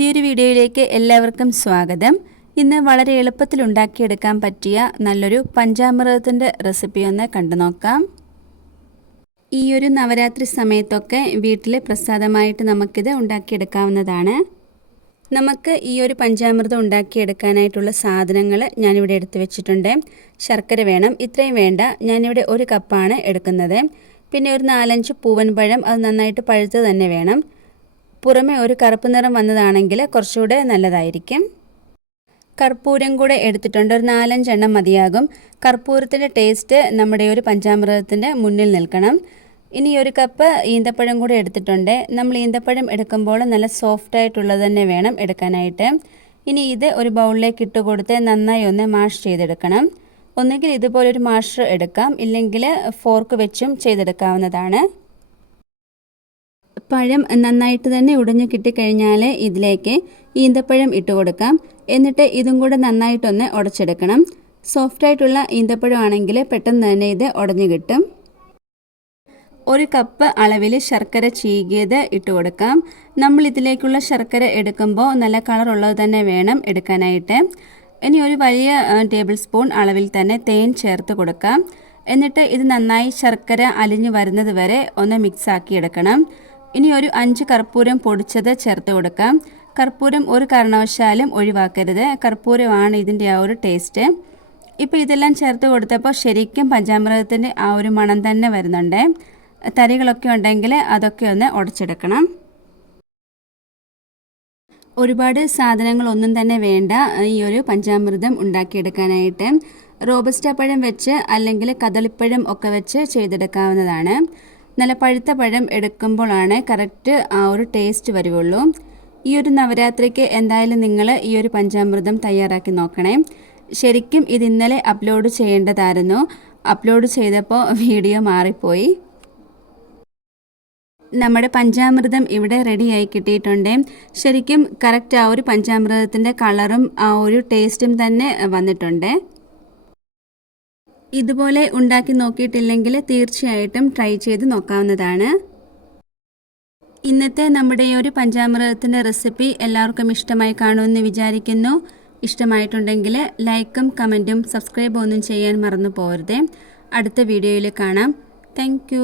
പുതിയൊരു വീഡിയോയിലേക്ക് എല്ലാവർക്കും സ്വാഗതം. ഇന്ന് വളരെ എളുപ്പത്തിൽ ഉണ്ടാക്കിയെടുക്കാൻ പറ്റിയ നല്ലൊരു പഞ്ചാമൃതത്തിൻ്റെ റെസിപ്പി ഒന്ന് കണ്ടു നോക്കാം. ഈ ഒരു നവരാത്രി സമയത്തൊക്കെ വീട്ടിൽ പ്രസാദമായിട്ട് നമുക്കിത് ഉണ്ടാക്കിയെടുക്കാവുന്നതാണ്. നമുക്ക് ഈ ഒരു പഞ്ചാമൃതം ഉണ്ടാക്കിയെടുക്കാനായിട്ടുള്ള സാധനങ്ങൾ ഞാനിവിടെ എടുത്തു വെച്ചിട്ടുണ്ട്. ശർക്കര വേണം, ഇത്രയും വേണ്ട. ഞാനിവിടെ 1 കപ്പാണ് എടുക്കുന്നത്. പിന്നെ ഒരു 4-5 പൂവൻ പഴം, അത് നന്നായിട്ട് പഴുത്ത് തന്നെ വേണം. പുറമെ ഒരു കറുപ്പ് നിറം വന്നതാണെങ്കിൽ കുറച്ചുകൂടെ നല്ലതായിരിക്കും. കർപ്പൂരം കൂടെ എടുത്തിട്ടുണ്ട്, ഒരു 4-5 എണ്ണം മതിയാകും. കർപ്പൂരത്തിൻ്റെ ടേസ്റ്റ് നമ്മുടെ ഒരു പഞ്ചാമൃതത്തിൻ്റെ മുന്നിൽ നിൽക്കണം. ഇനി 1 കപ്പ് ഈന്തപ്പഴം കൂടെ എടുത്തിട്ടുണ്ട്. നമ്മൾ ഈന്തപ്പഴം എടുക്കുമ്പോൾ നല്ല സോഫ്റ്റായിട്ടുള്ളത് തന്നെ വേണം എടുക്കാനായിട്ട്. ഇനി ഇത് ഒരു ബൗളിലേക്ക് ഇട്ട് കൊടുത്ത് നന്നായി ഒന്ന് മാഷ് ചെയ്തെടുക്കണം. ഒന്നുകിൽ ഇതുപോലൊരു മാഷർ എടുക്കാം, ഇല്ലെങ്കിൽ ഫോർക്ക് വെച്ചും ചെയ്തെടുക്കാവുന്നതാണ്. പഴം നന്നായിട്ട് തന്നെ ഉടഞ്ഞു കിട്ടിക്കഴിഞ്ഞാൽ ഇതിലേക്ക് ഈന്തപ്പഴം ഇട്ട് കൊടുക്കാം. എന്നിട്ട് ഇതും കൂടെ നന്നായിട്ടൊന്ന് ഉടച്ചെടുക്കണം. സോഫ്റ്റായിട്ടുള്ള ഈന്തപ്പഴം ആണെങ്കിൽ പെട്ടെന്ന് തന്നെ ഇത് ഉടഞ്ഞു കിട്ടും. 1 കപ്പ് അളവിൽ ശർക്കര ചീകിയത് ഇട്ട് കൊടുക്കാം. നമ്മൾ ഇതിലേക്കുള്ള ശർക്കര എടുക്കുമ്പോൾ നല്ല കളറുള്ളത് തന്നെ വേണം എടുക്കാനായിട്ട്. ഇനി ഒരു വലിയ ടേബിൾ സ്പൂൺ അളവിൽ തന്നെ തേൻ ചേർത്ത് കൊടുക്കാം. എന്നിട്ട് ഇത് നന്നായി ശർക്കര അലിഞ്ഞു വരുന്നത് വരെ ഒന്ന് മിക്സാക്കി എടുക്കണം. ഇനി ഒരു 5 കർപ്പൂരം പൊടിച്ചത് ചേർത്ത് കൊടുക്കാം. കർപ്പൂരം ഒരു കാരണവശാലും ഒഴിവാക്കരുത്, കർപ്പൂരമാണ് ഇതിൻ്റെ ആ ഒരു ടേസ്റ്റ്. ഇപ്പോൾ ഇതെല്ലാം ചേർത്ത് കൊടുത്തപ്പോൾ ശരിക്കും പഞ്ചാമൃതത്തിൻ്റെ ആ ഒരു മണം തന്നെ വരുന്നുണ്ട്. തരികളൊക്കെ ഉണ്ടെങ്കിൽ അതൊക്കെ ഒന്ന് ഉടച്ചെടുക്കണം. ഒരുപാട് സാധനങ്ങളൊന്നും തന്നെ വേണ്ട ഈ ഒരു പഞ്ചാമൃതം ഉണ്ടാക്കിയെടുക്കാനായിട്ട്. റോബസ്റ്റ പഴം വെച്ച് അല്ലെങ്കിൽ കദളിപ്പഴം ഒക്കെ വെച്ച് ചെയ്തെടുക്കാവുന്നതാണ്. നല്ല പഴുത്ത പഴം എടുക്കുമ്പോഴാണ് കറക്റ്റ് ആ ഒരു ടേസ്റ്റ് വരുള്ളൂ. ഈ ഒരു നവരാത്രിക്ക് എന്തായാലും നിങ്ങൾ ഈ ഒരു പഞ്ചാമൃതം തയ്യാറാക്കി നോക്കണേ. ശരിക്കും ഇത് ഇന്നലെ അപ്ലോഡ് ചെയ്യേണ്ടതായിരുന്നു. അപ്ലോഡ് ചെയ്തപ്പോൾ വീഡിയോ മാറിപ്പോയി. നമ്മുടെ പഞ്ചാമൃതം ഇവിടെ റെഡിയായി കിട്ടിയിട്ടുണ്ട്. ശരിക്കും കറക്റ്റ് ആ ഒരു പഞ്ചാമൃതത്തിൻ്റെ കളറും ആ ഒരു ടേസ്റ്റും തന്നെ വന്നിട്ടുണ്ട്. ഇതുപോലെ ഉണ്ടാക്കി നോക്കിയിട്ടില്ലെങ്കിൽ തീർച്ചയായിട്ടും ട്രൈ ചെയ്ത് നോക്കാവുന്നതാണ്. ഇന്നത്തെ നമ്മുടെ ഈ ഒരു പഞ്ചാമൃതത്തിൻ്റെ റെസിപ്പി എല്ലാവർക്കും ഇഷ്ടമായി കാണുമെന്ന് വിചാരിക്കുന്നു. ഇഷ്ടമായിട്ടുണ്ടെങ്കിൽ ലൈക്കും കമൻറ്റും സബ്സ്ക്രൈബും ഒന്നും ചെയ്യാൻ മറന്നു പോകരുത്. അടുത്ത വീഡിയോയിൽ കാണാം. താങ്ക്